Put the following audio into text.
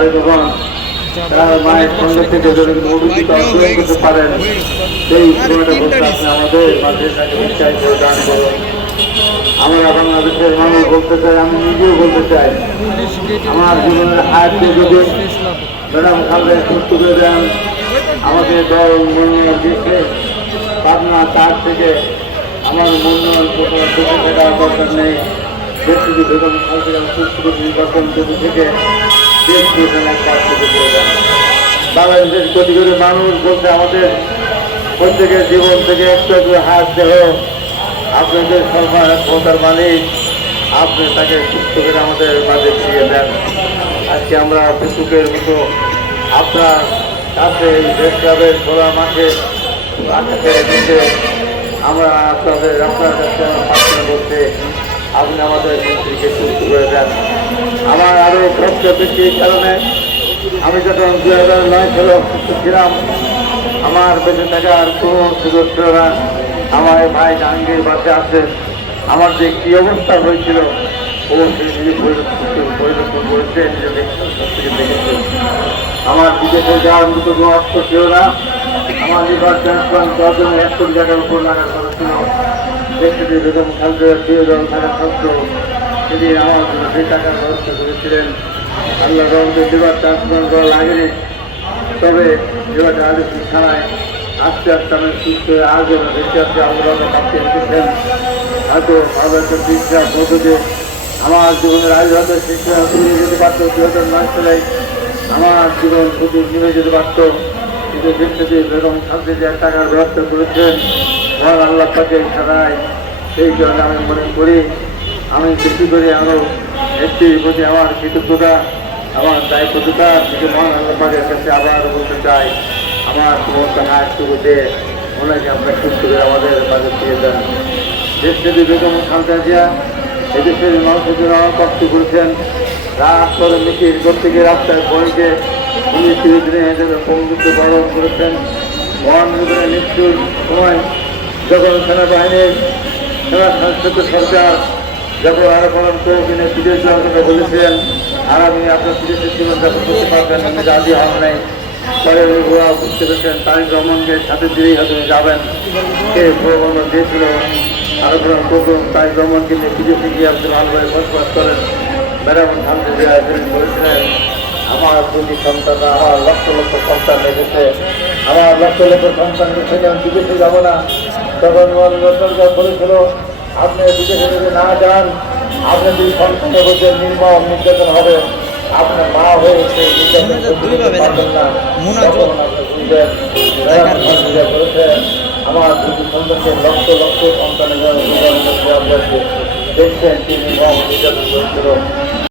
তারেক তার মায়ের সঙ্গে থেকে যদি অভিজ্ঞ অর্জন করতে পারেন, সেই আমাদের মাঝে উৎসাহিত করে দান করুন। আমরা বাংলাদেশের মানুষ বলতে চাই, আমি নিজেও বলতে চাই, আমার জীবনের হায়াতকে যদি ম্যাডাম খালদা সুস্থ করে দেন, আমাকে দল মনোনয়ন দিয়েছে, পাবনা তার থেকে আমার মনোনয়ন থাকার দরকার নেই। ব্যক্তি বেগম খালদা সুস্থ নির্বাচন থেকে করে বাংলাদেশের কোটি কোটি মানুষ বলতে আমাদের প্রত্যেকের জীবন থেকে একটু একটু হাত দেহ। আপনাদের সরকার ক্ষমতার মালিক। আপনি তাকে সুস্থ করে আমাদের মাঝে ফিরিয়ে দেন। আজকে আমরা ফেসবুকের মতো আপনার কাছে দেশ ক্লাবের খোলা মাঠে আমরা আপনাদের আপনার কাছে আপনি আমাদের মন্ত্রীকে সুস্থ করে দেন। আমার আরও বেশি এই কারণে আমি যখন দু হাজার নয় সালে অসুস্থ ছিলাম, আমার বেঁচে থাকার কোনো সুযোগ ছিল না। আমার ভাই জাহাঙ্গীর বাসে আছে আমার যে কী অবস্থা হয়েছিল, ও নিজে পরিবর্তন আমার বিদেশে যাওয়ার মতো কোনো অর্থ ছিল না। আমার লিভার ট্রান্সপ্লান্ট করার জন্য এক কোটি টাকার উপর লাগার কথা ছিল। দেখতে দিয়ে বেগম খালদা প্রিয় দল থাকা সত্ত্বেও তিনি আমার জন্য যে টাকার ব্যবস্থা করেছিলেন আল্লাহ রহমদের লিভার ট্রান্সপ্লান্ট করা লাগেনি তবে লিভার ডায়ালিসিস ছাড়ায় আস্তে আস্তে আমি সুস্থ হয়ে আজও বেঁচে আছি আমরা কাছে এসেছেন হয়তো একটা বিশ্বাস মধ্য দিয়ে আমার জীবনের আজ হয়তো শিক্ষা ফিরে যেতে পারতো দু হাজার নয় সালে আমার জীবন শুধু নেমে যেতে পারতো কিন্তু দেখতে বেগম খাদ্যে যে টাকার ব্যবস্থা করেছেন মহান আল্লাহ পাকে ছাড়াই সেই জন্য আমি মনে করি, আমি বেশি করে আরও একটির প্রতি আমার কৃতজ্ঞতা, আমার দায়িত্বতা থেকে মহান আল্লাহ পাকের কাছে আবার বলতে চাই, আমার সমস্ত হাত শুরুতে ওনাকে আপনার সুস্থ করে আমাদের মাঝে দিয়ে দেন দেশ যদি বেগম খালদা জিয়া এদেশের মানুষের জন্য কষ্ট করেছেন, রাত করে মিছিল গিয়ে রাস্তায় বইকে উনি ধীরে হিসেবে পঙ্গুত্ব বরণ করেছেন। মহানগরের মৃত্যুর সময় যখন সেনাবাহিনীর সেনা সংসদ সরকার যখন আরও পালন করে তিনি বিদেশ যাওয়ার কথা বলেছিলেন, আর আমি আপনার বিদেশের জীবন যাপন করতে পারবেন আমি রাজি হন নাই। পরে ওরা বুঝতে পেরেছেন, তারিক রহমানকে সাথে দিয়েই হয়তো যাবেন। কে প্রবন্ধ দিয়েছিল আরও গ্রহণ করবেন তারিক রহমানকে নিয়ে বিদেশে গিয়ে আপনি ভালোভাবে বসবাস করেন। ম্যাডাম তিনি বলেছিলেন, আমার দুটি সন্তান, আমার লক্ষ লক্ষ সন্তান রেখেছে। আমার লক্ষ লক্ষ সন্তান রেখে আমি বিদেশে যাব না। তখন সরকার বলেছিল আপনি বিদেশে যদি না যান আপনার যদি মধ্যে নির্মম নির্যাতন হবে আপনার মা হয়ে সেই নির্যাতন পারবেন না। আপনি করেছে, আমার দুটি সন্তানকে লক্ষ লক্ষ সন্তানের দেখছেন তিনি নির্যাতন করেছিল।